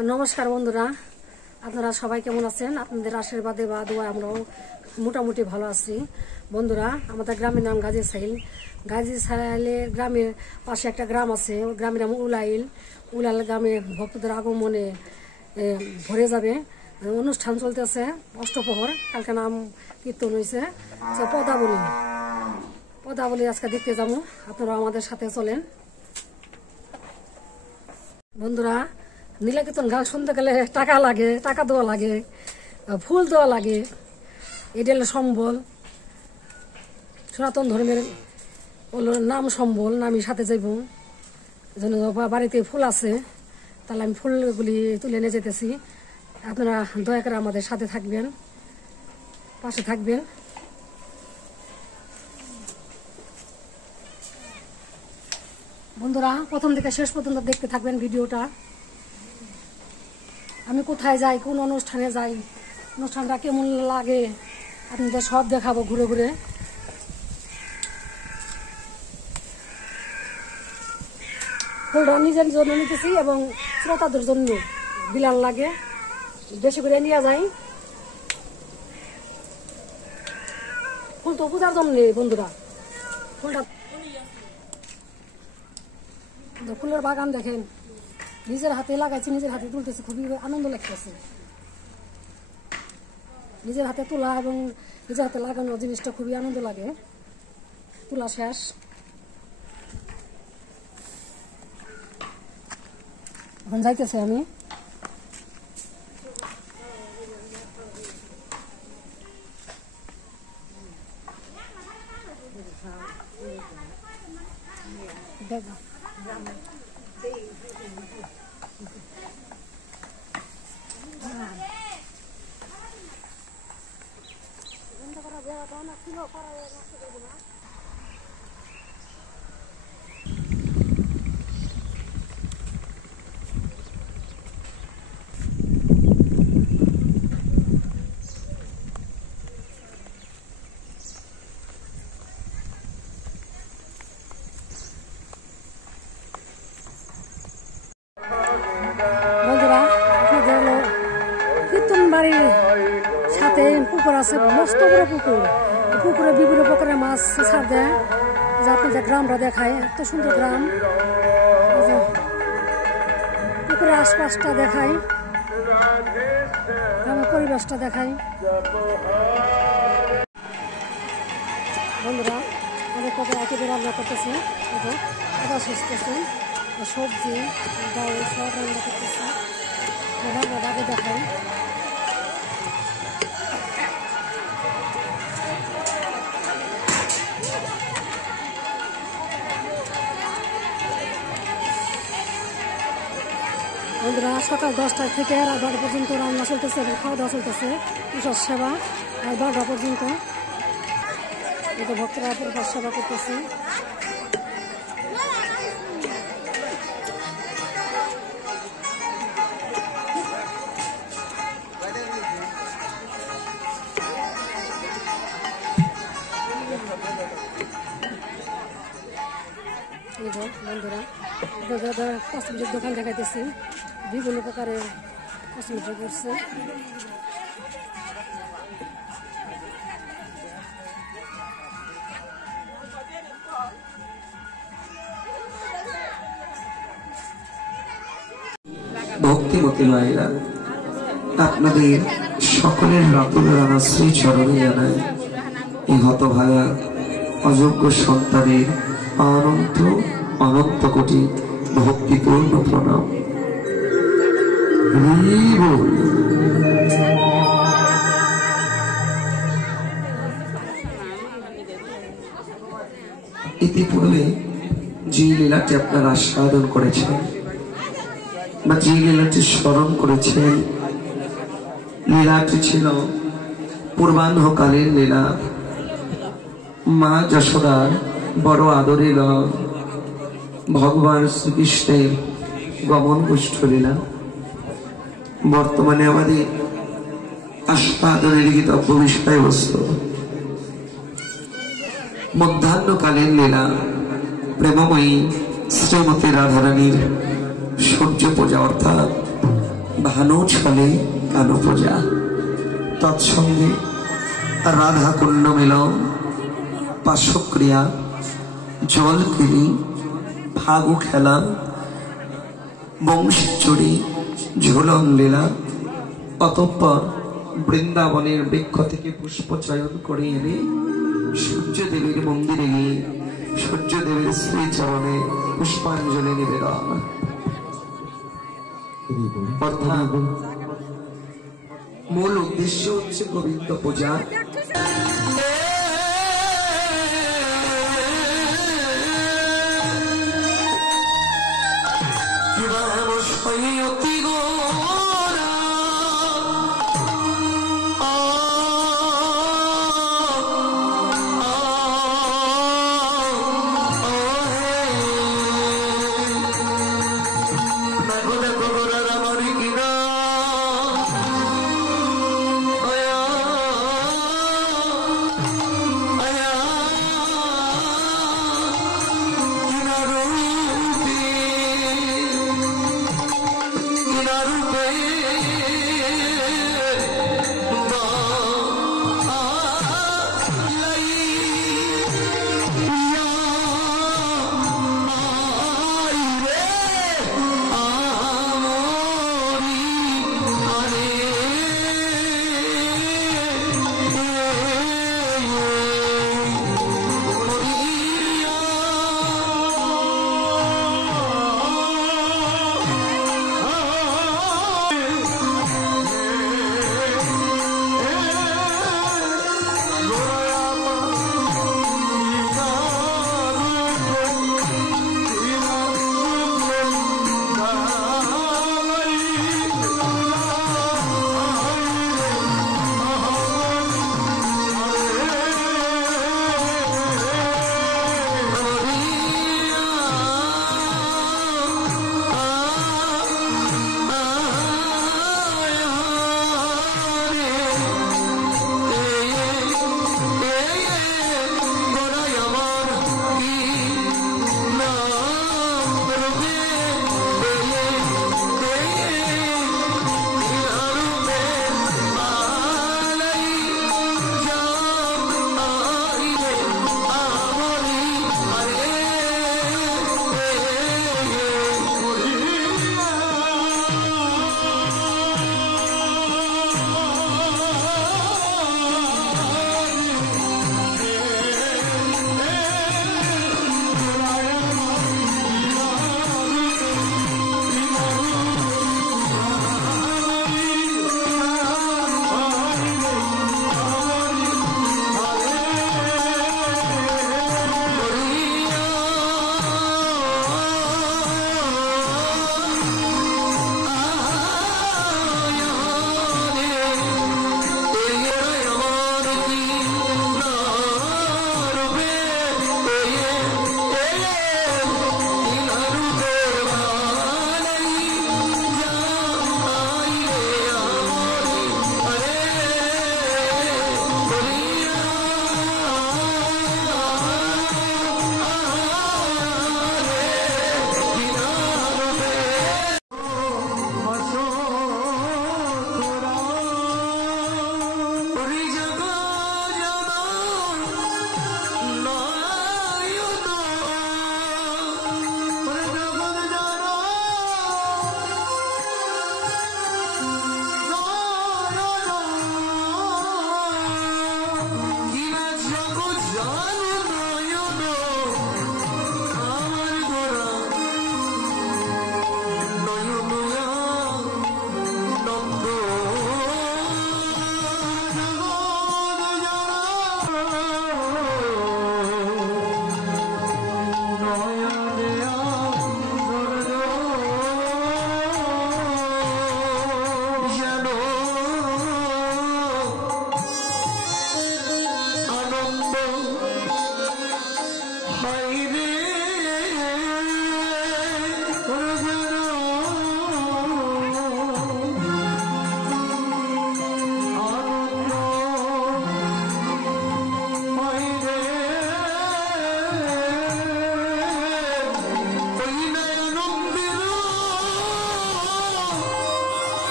नमस्कार बंधुरा আপনারা সবাই কেমন আছেন আপনাদের আশীর্বাদে বা দোয়ায় আমরাও মোটামুটি ভালো আছি বন্ধুরা আমাদের গ্রামের নাম গাজী সাইলের গ্রামের পাশে একটা গ্রাম আছে ওই গ্রামের নাম উলাইল গ্রামে ভক্তদের আগমনে ভরে যাবে অনুষ্ঠান চলতেছে অষ্টপ্রহর কালকে নাম কীর্তন হয়েছে পদাবলী আজকে দেখতে যাবো আপনারা আমাদের সাথে চলেন বন্ধুরা নীলাকীর্তন গান শুনতে গেলে টাকা লাগে টাকা দেওয়া লাগে ফুল দেওয়া লাগে এটা হলো সম্বল সনাতন ধর্মের নাম সম্বল আমি সাথে যাইব জন্য বাড়িতে ফুল আছে তাহলে আমি ফুলগুলি তুলে নিয়ে যেতেছি আপনারা দয়া করে আমাদের সাথে থাকবেন পাশে থাকবেন বন্ধুরা প্রথম থেকে শেষ পর্যন্ত দেখতে থাকবেন ভিডিওটা আমি কোথায় যাই কোন অনুষ্ঠানে যাই অনুষ্ঠানটা কেমন লাগে আপনাদের সব দেখাবো ঘুরে ঘুরে ফুলটা নিজের জন্য নিতেছি এবং শ্রোতাদের জন্য বিলাল লাগে বেশি করে নিয়ে যাই ফুল তো পূজার জন্য বন্ধুরা ফুলের বাগান দেখেন নিজের হাতে লাগাইছি নিজের হাতে তুলতেছি খুবই আনন্দ লাগতেছে নিজের হাতে তোলা এবং নিজের হাতে লাগানো জিনিসটা খুবই আনন্দ লাগে তোলা শেষ এখন যাইতেছে আমি সাথে পুকুর আছে মস্ত বড় পুকুরে বিভিন্ন প্রকারের মাছ ছাড় দেয় যে আপনাদের গ্রামটা দেখায় এত সুন্দর গ্রাম পুকুরের আশপাশটা দেখায় গ্রামের পরিবেশটা দেখায় বন্ধুরা অনেক কত একেবারে রান্না করতেছে আদা সেচতেছে সবজি ডাল সব রান্না করতেছে রান্নার আগে দেখায় বন্ধুরা সকাল 10টা থেকে রাত 12টা পর্যন্ত রান্না চলতেছে এবং খাওয়া দাওয়া চলতেছে প্রসাদ সেবা রাত 12টা পর্যন্ত এটা ভক্তরা প্রসাদ সেবা করতেছে বন্ধুরা কসমেটিক দোকান দেখাইতেছি বিভিন্ন প্রকারের কসমেটিক করছে ভক্তিমতী মায়েরা আপনাদের সকলের রাতুল রানা শ্রী চরণে জানায় এই হতভাগা অযোগ্য সন্তানের অনন্ত অনন্ত কোটি ভক্তিপূর্ণ প্রণাম ইতিপূর্বে যে লীলাটি আপনারা আস্বাদন করেছেন বা যে লীলাটি স্মরণ করেছেন লীলাটি ছিল পূর্বাহ্নকালীন লীলা মা যশোদার বড় আদরের ভগবান শ্রীকৃষ্ণের গমন গোষ্ঠ লীলা বর্তমানে আমাদের আস্বাদনের গীতব্য বিষয়বস্তু মধ্যাহ্নকালীন লীলা প্রেমময়ী শ্রীমতী রাধারানীর সূর্য পূজা অর্থাৎ ভানু ছলে কানু পূজা তৎসঙ্গে রাধা কুণ্ড মিলন পাশক্রিয়া জলকিরি ফাগু খেলা বংশীচুরি ঝুলন লীলা অতঃপর বৃন্দাবনের বৃক্ষ থেকে পুষ্প চয়ন করে এনে সূর্যদেবের মন্দিরে গিয়ে সূর্যদেবের শ্রীচরণে পুষ্পাঞ্জলি নিবেদন। অর্থাৎ মূল উদ্দেশ্য হচ্ছে গোবিন্দ পূজা।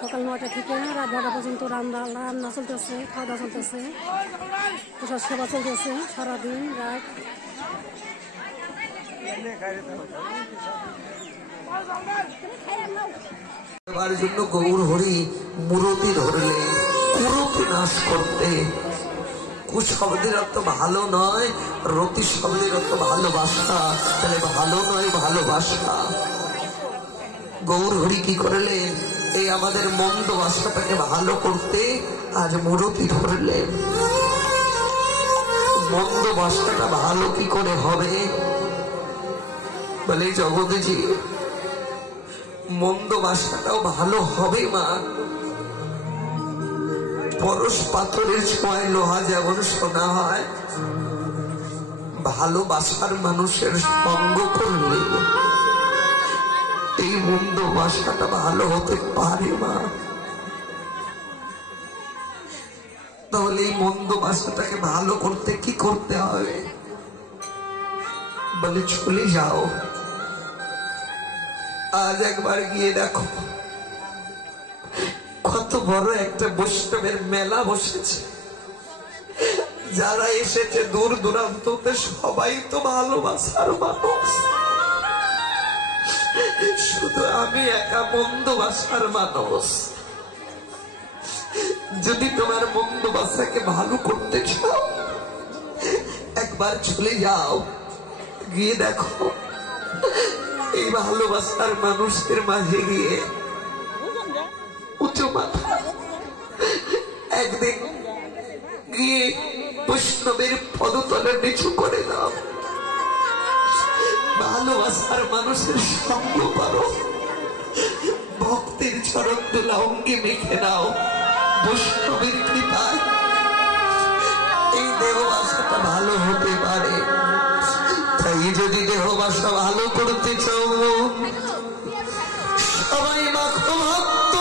সকাল ৯টা থেকে রাত ১২টা পর্যন্ত রান্না চলতেছে, খাওয়া দাওয়া চলতেছে, প্রসাদ সেবা চলতেছে সারাদিন রাত। এবার জন্য গৌর হরি মূরতি ধরলে কুরুপি নাশ করতে। কুশব্দের অর্থ ভালো নয়, রতি শব্দের অর্থ ভালোবাসা, তাহলে ভালো নয় ভালোবাসা। গৌর হরি কি করলেন? এই আমাদের মন্দ বাসাটাকে ভালো করতে আজ মূরতি ধরলেন। মন্দ বাসাটা ভালো কি করে হবে? বলে জগৎজি মন্দ বাসাটাও ভালো হবে মা। পরশ পাথরের ছোঁয়ায় লোহা যেমন সোনা হয়, ভালোবাসার মানুষের সঙ্গ করলে এই মন্দ বাসাটা ভালো হতে পারে মা। তাহলে এই মন্দ বাসাটাকে ভালো করতে কি করতে হবে? বলে চলে যাও, আজ একবার গিয়ে দেখো কত বড় একটা বৈষ্ণবের মেলা বসেছে। যারা এসেছে দূর দূরান্ত সবাই তো ভালোবাসার মানুষ। শুধু আমি একা মন্দ ভাষার মানুষ। যদি তোমার মন্দ ভাষাকে ভালো করতে চাও, একবার চলে যাও, গিয়ে দেখো এই ভালোবাসার মানুষের মাঝে গিয়ে উঁচু মাথা একদিন গিয়ে বৈষ্ণবের পদতলে নিচু করে দাও। ভালোবাসার মানুষের সঙ্গ পারো, ভক্তির চরণ দুলা অঙ্গে মেখে নাও। বৈষ্ণবের কৃপায় এই দেহবাসাটা ভালো হতে পারে। তাই যদি দেহবাসা ভালো করতে চাও, সবাই মাখো ভক্ত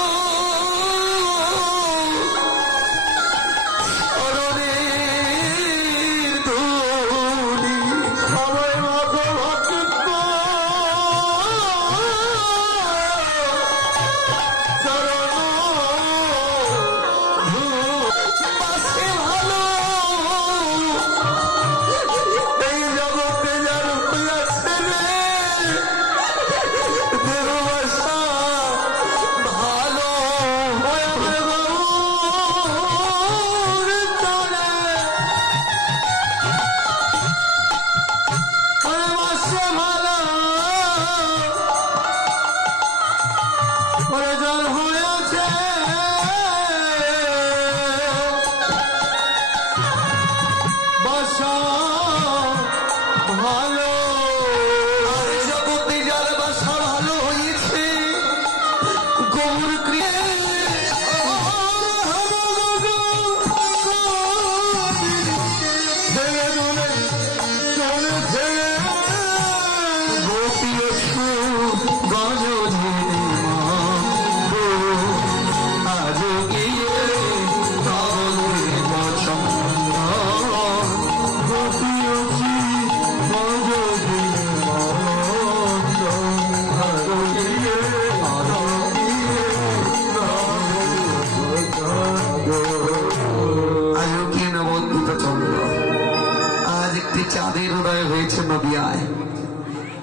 চাঁদের উদয় হয়েছে নদিয়ায়।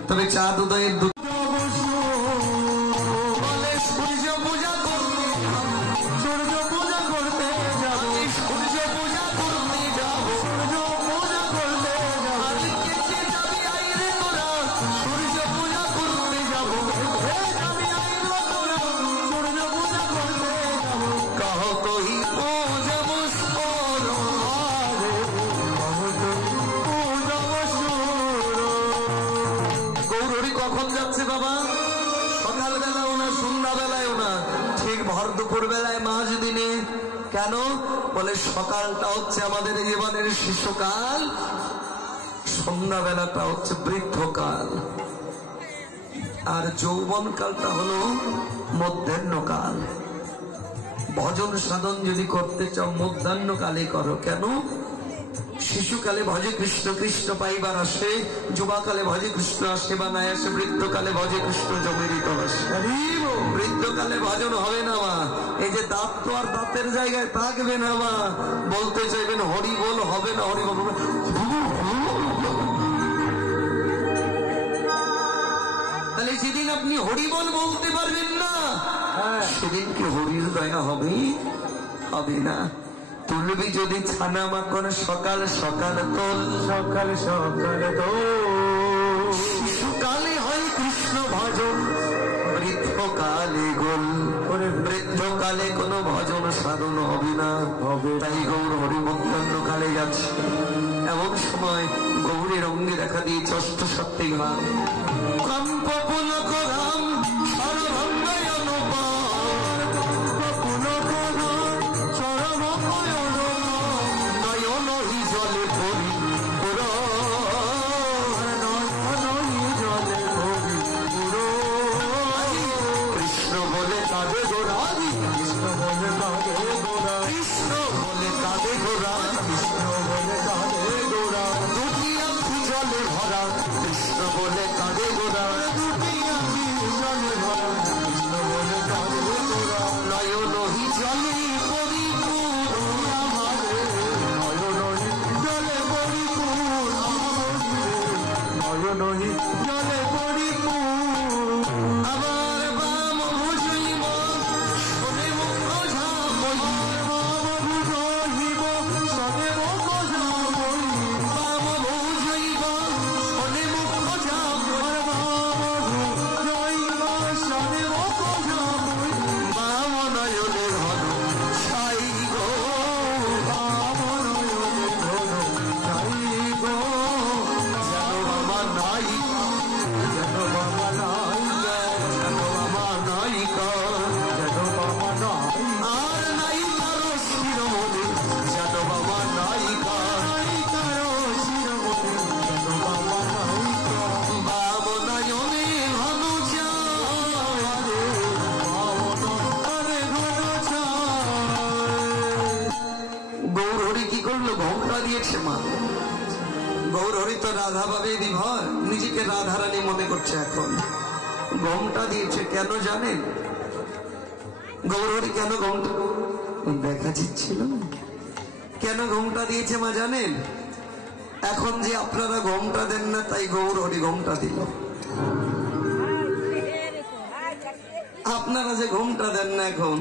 তবে চাঁদ উদয়ের কখন যাচ্ছে বাবা? সকালবেলাও না, সন্ধ্যাবেলায়ও না, ঠিক ভর দুপুর বেলায় মাঝ দিনে। কেন? বলে সকালটা হচ্ছে আমাদের জীবনের শিশুকাল, সন্ধ্যাবেলাটা হচ্ছে বৃদ্ধকাল, আর যৌবন কালটা হলো মধ্যাহ্নকাল। ভজন সাধন যদি করতে চাও মধ্যাহ্নকালে করো। কেন? শিশুকালে ভজে কৃষ্ণ, কৃষ্ণ পাইবার আসে, যুবাকালে ভজে কৃষ্ণ আসে বা নাই আসে, বৃদ্ধকালে ভজে কৃষ্ণ জমেরিত আসে। বৃদ্ধকালে ভজন হবে না মা, এই যে দাঁত তো আর দাঁতের জায়গায় থাকবে না মা। বলতে চাইবেন হরি বল, হবে না হরি বল। তাহলে যেদিন আপনি হরি বল বলতে পারবেন না, সেদিন কি হরির দয়া হবে? হবে না। তুলবি যদি ছানা মাখন সকাল সকাল তোল, সকাল সকাল তোল। শিশুকালে হয় কৃষ্ণ ভজন, বৃদ্ধকালে গোল। বৃদ্ধকালে কোনো ভজন সাধন হবে না, হবে। তাই গৌর হরি মধ্যাহ্নকালে যাচ্ছে। এমন সময় গৌরের অঙ্গে দেখা দিয়েছে অষ্টসপ্তী ঘাম। কম্প পুলক রাম সর্বঙ্গয় অনুপম, জলে পরিপূর্ণ। আবার দিয়েছে মা। গৌর হরি তো রাধা ভাবে বিভর, নিজেকে রাধারানী মনে করছে। এখন গমটা দিয়েছে কেন জানেন? গৌর হরি কেন গমটা দেখা যাচ্ছিল কেন গমটা দিয়েছে মা জানেন? এখন যে আপনারা গমটা দেন না, তাই গৌর হরি গমটা দিল। আপনারা যে গমটা দেন না এখন,